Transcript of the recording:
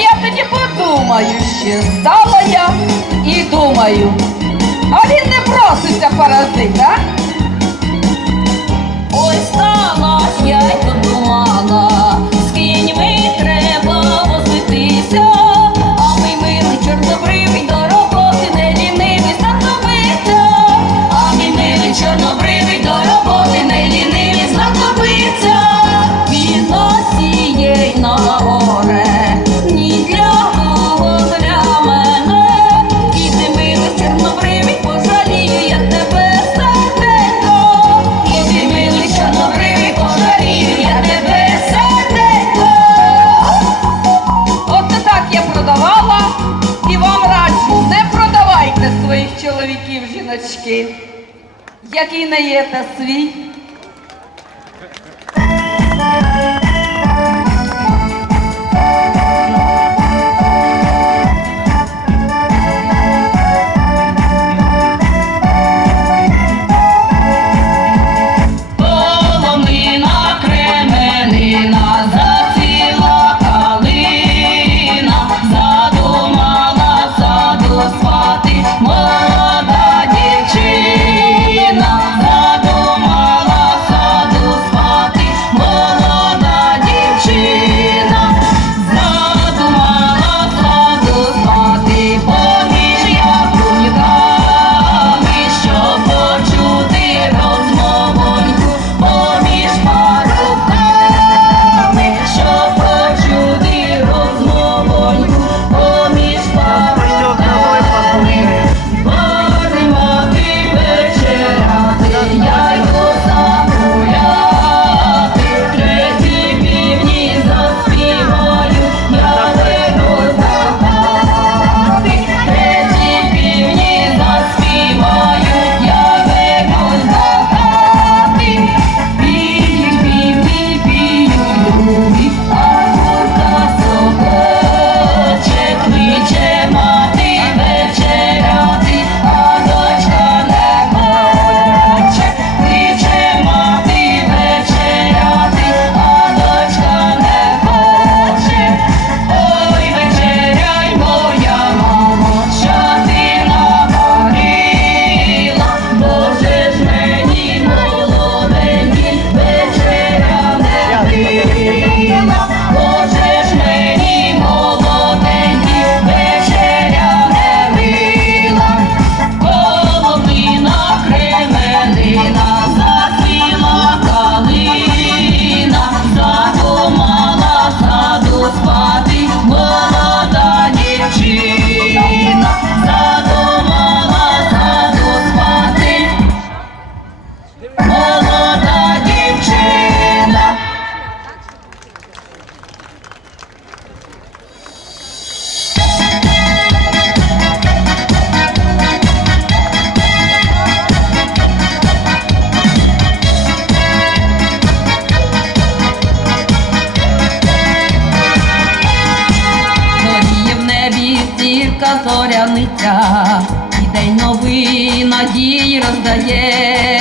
я тоді подумаю, ще стала я і думаю. А він не проситься паразит, а? діточки, який наєте свій. зоряниця, і день новий надії роздає.